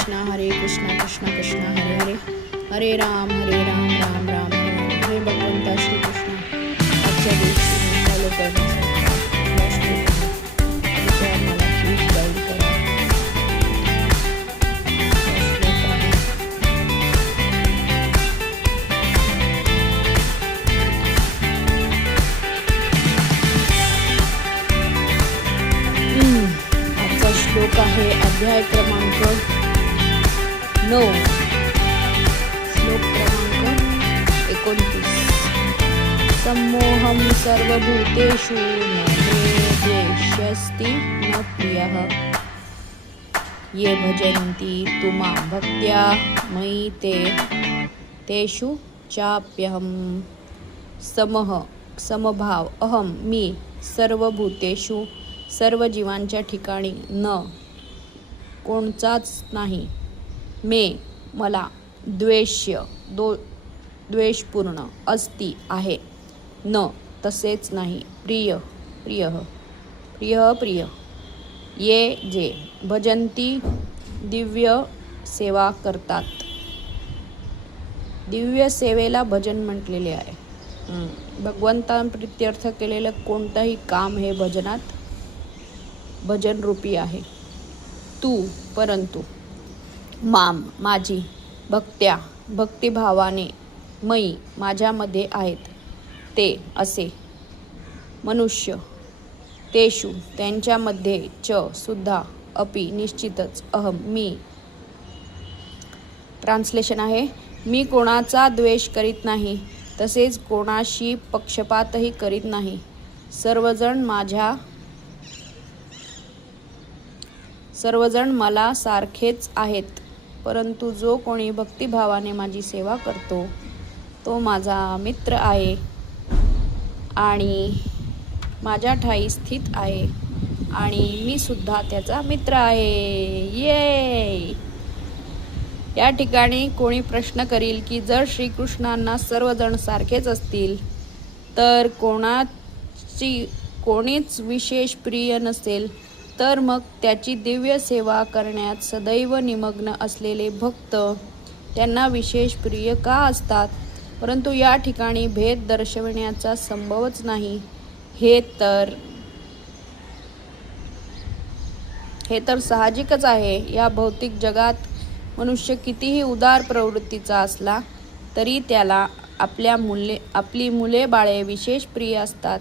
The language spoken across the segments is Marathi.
कृष्णा कृष्णा कृष्णा हरे हरे, हरे राम राम राम हरे हरे. हे भगवंता श्रीकृष्ण, आजच्या दिवशी मी फॉलो करण्यासाठी या श्लोकाने कृपया मला प्लीज गाईड करा. आजचा श्लोक आहे अध्याय क्रमांक 9, श्लोक क्रमांक 29. सम्मोहं सर्वभूतेषु न मे द्वेष्यस्ति न प्रियः ये भजन्ति तु मां भक्त्या मयि तेषु चाप्यहं समभाव अहं मी सर्वभूतेषु सर्व जीवांच्या ठिकाणी न कोणचाच नाही, मे मला द्वेषपूर्ण अस्ति आहे, न तसेच नाही, प्रिय ये जे भजंती दिव्य सेवा करतात. दिव्य सेवेला भजन म्हटलेले आहे. भगवंतांप्रित्यर्थ केलेलं कोणतंही काम हे भजन रूपी आहे. तू परंतु माम माझी भक्त्या भक्तिभावाने मयी माझ्यामध्ये आहेत ते असे मनुष्य तेषु त्यांच्यामध्ये च सुद्धा अपि निश्चितच अहम मी. ट्रान्सलेशन आहे, मी कोणाचा द्वेष करीत नाही, तसेच कोणाशी पक्षपातही करीत नाही. सर्वजण मला सारखेच आहेत, परंतु जो कोणी भक्तिभावाने माझी सेवा करतो तो माझा मित्र आहे आणि माझ्या ठायी स्थित आहे आणि मी सुद्धा त्याचा मित्र आहे. ये या ठिकाणी कोणी प्रश्न करील की जर श्रीकृष्णांना सर्वजण सारखेच असतील तर कोणीच विशेष प्रिय नसेल, तर मग त्याची दिव्य सेवा करण्यात सदैव निमग्न असलेले भक्त त्यांना विशेष प्रिय का असतात? परंतु या ठिकाणी भेद दर्शविण्याचा संभवच नाही. हे तर साहजिकच आहे. या भौतिक जगात मनुष्य कितीही उदार प्रवृत्तीचा असला तरी त्याला आपली मुले बाळे विशेष प्रिय असतात.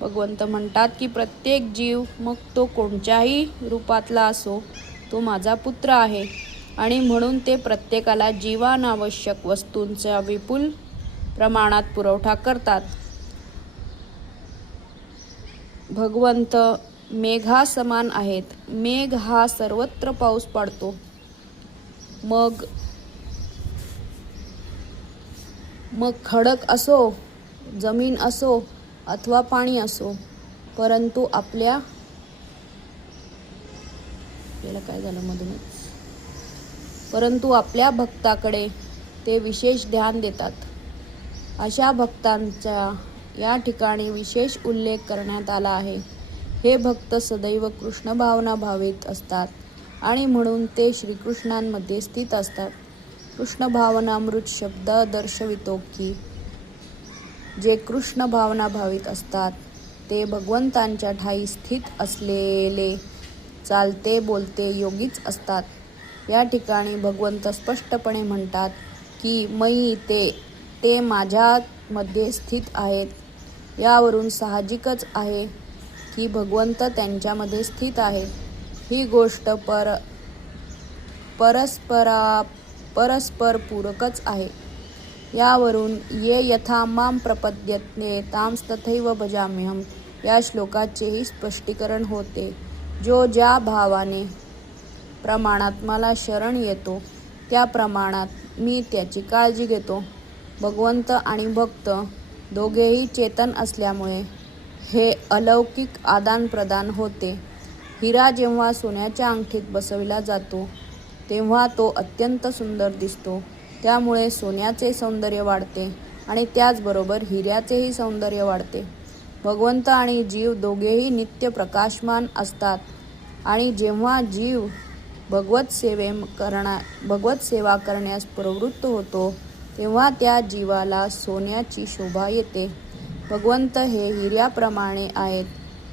भगवंत म्हणतात की प्रत्येक जीव मग तो कोणत्याही रूपातला असो तो माझा पुत्र आहे आणि म्हणून ते प्रत्येकाला जीवनावश्यक वस्तूंचा विपुल प्रमाणात पुरवठा करतात. भगवंत मेघासमान आहेत. मेघ हा सर्वत्र पाऊस पाडतो. मग खडक असो, जमीन असो अथवा पाणी असो, परंतु आपल्या भक्ताकडे ते विशेष ध्यान देतात. अशा भक्तांचा या ठिकाणी विशेष उल्लेख करण्यात आला आहे. हे भक्त सदैव कृष्ण भावना भावित असतात आणि म्हणून ते श्रीकृष्णांमध्ये स्थित असतात. कृष्ण भावनामृत शब्द दर्शवितो की जे कृष्ण भावना भावित असतात ते भगवंतांच्या ठायी स्थित असलेले चालते बोलते योगीच असतात. या ठिकाणी भगवंत स्पष्टपणे म्हणतात की मयी ते माझ्यामध्ये स्थित आहेत. यावरून साहजिकच आहे की भगवंत त्यांच्यामध्ये स्थित आहेत. ही गोष्ट परस्पर पूरकच आहे. यावरून ये यथा मां प्रपद्यते तां तथैव भजाम्यहं या श्लोकाचेही स्पष्टीकरण होते. जो ज्या प्रमाणात मला शरण येतो त्या प्रमाणात मी त्याची काळजी घेतो. भगवंत आणि भक्त दोघेही चेतन असल्यामुळे हे अलौकिक आदानप्रदान होते. हिरा जेव्हा सोन्याच्या अंगठीत बसविला जातो तेव्हा तो अत्यंत सुंदर दिसतो. त्यामुळे सोन्याचे सौंदर्य वाढते आणि त्याचबरोबर हिऱ्याचेही सौंदर्य वाढते. भगवंत आणि जीव दोघेही नित्य प्रकाशमान असतात आणि जेव्हा जीव भगवत सेवा करण्यास प्रवृत्त होतो तेव्हा त्या जीवाला सोन्याची शोभा येते. भगवंत हे हिऱ्याप्रमाणे आहेत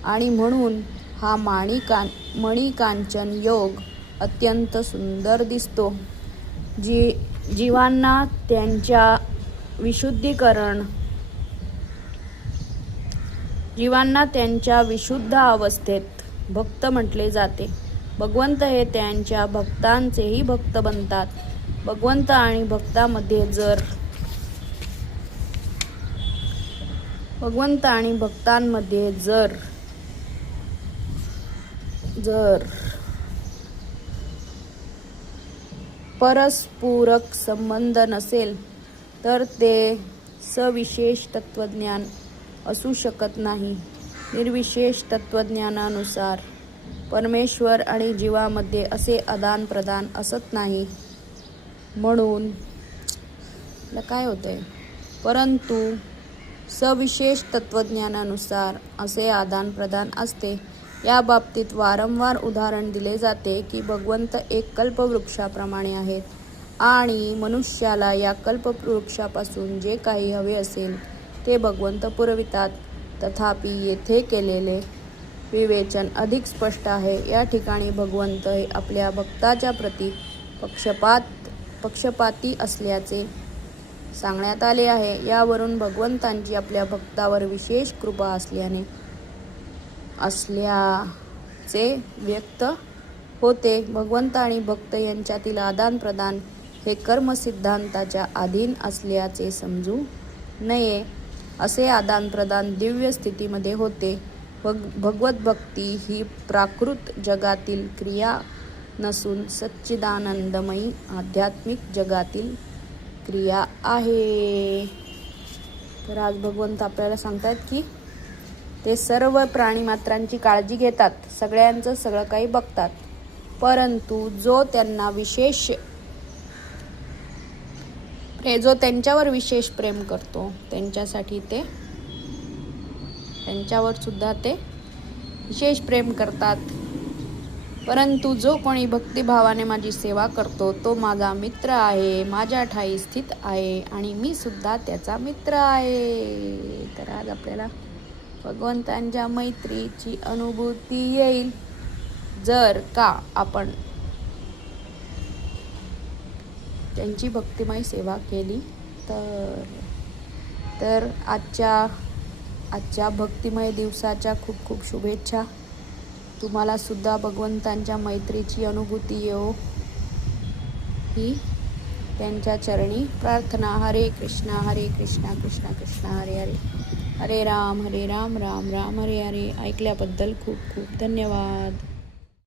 आणि म्हणून हा मणिकांचन योग अत्यंत सुंदर दिसतो. जीवांना त्यांच्या विशुद्ध अवस्थेत भक्त म्हटले जाते. भगवंत हे त्यांच्या भक्तांचेही भक्त बनतात. भगवंत आणि भक्तांमध्ये जर परस्पूरक संबंध नसेल तर ते सविशेष तत्वज्ञान असू शकत नाही. निर्विशेष तत्वज्ञानानुसार परमेश्वर आणि जीवामध्ये असे आदान प्रदान असत नाही. म्हणून काय होतंय, परंतु सविशेष तत्वज्ञानानुसार असे आदान प्रदान असते. या बाबतीत वारंवार उदाहरण दिले जाते की भगवंत एक कल्पवृक्षाप्रमाणे आहेत आणि मनुष्याला या कल्पवृक्षापासून जे काही हवे असेल ते भगवंत पुरवितात. तथापि येथे केलेले विवेचन अधिक स्पष्ट आहे. या ठिकाणी भगवंत हे आपल्या भक्ताच्या प्रती पक्षपाती असल्याचे सांगण्यात आले आहे. यावरून भगवंतांची आपल्या भक्तावर विशेष कृपा असल्याचे व्यक्त होते. भगवंत आणि भक्त यांच्यातील आदान प्रदान हे कर्मसिद्धांताच्या अधीन असल्याचे समजू नये. असे आदान प्रदान दिव्य स्थितीमध्ये होते. भगवत भक्ती ही प्राकृत जगातील क्रिया नसून सच्चिदानंदमयी आध्यात्मिक जगातील क्रिया आहे. तर आज भगवंत आपल्याला सांगतात की ते सर्व प्राणीमात्रांची काळजी घेतात, सगळ्यांचं सगळं काही बघतात, परंतु जो त्यांच्यावर विशेष प्रेम करतो त्यांच्यावर सुद्धा ते विशेष प्रेम करतात. परंतु जो कोणी भक्तिभावाने माझी सेवा करतो तो माझा मित्र आहे, माझ्या ठाई स्थित आहे आणि मी सुद्धा त्याचा मित्र आहे. तर आज आपल्याला भगवंतांच्या मैत्रीची अनुभूती येईल जर का आपण त्यांची भक्तिमय सेवा केली तर आजच्या भक्तिमय दिवसाच्या खूप खूप शुभेच्छा. तुम्हाला सुद्धा भगवंतांच्या मैत्रीची अनुभूती येवो ही त्यांच्या चरणी प्रार्थना. हरे कृष्णा कृष्णा कृष्णा हरे हरे, हरे राम राम राम हरे हरे. ऐकल्याबद्दल खूप खूप धन्यवाद.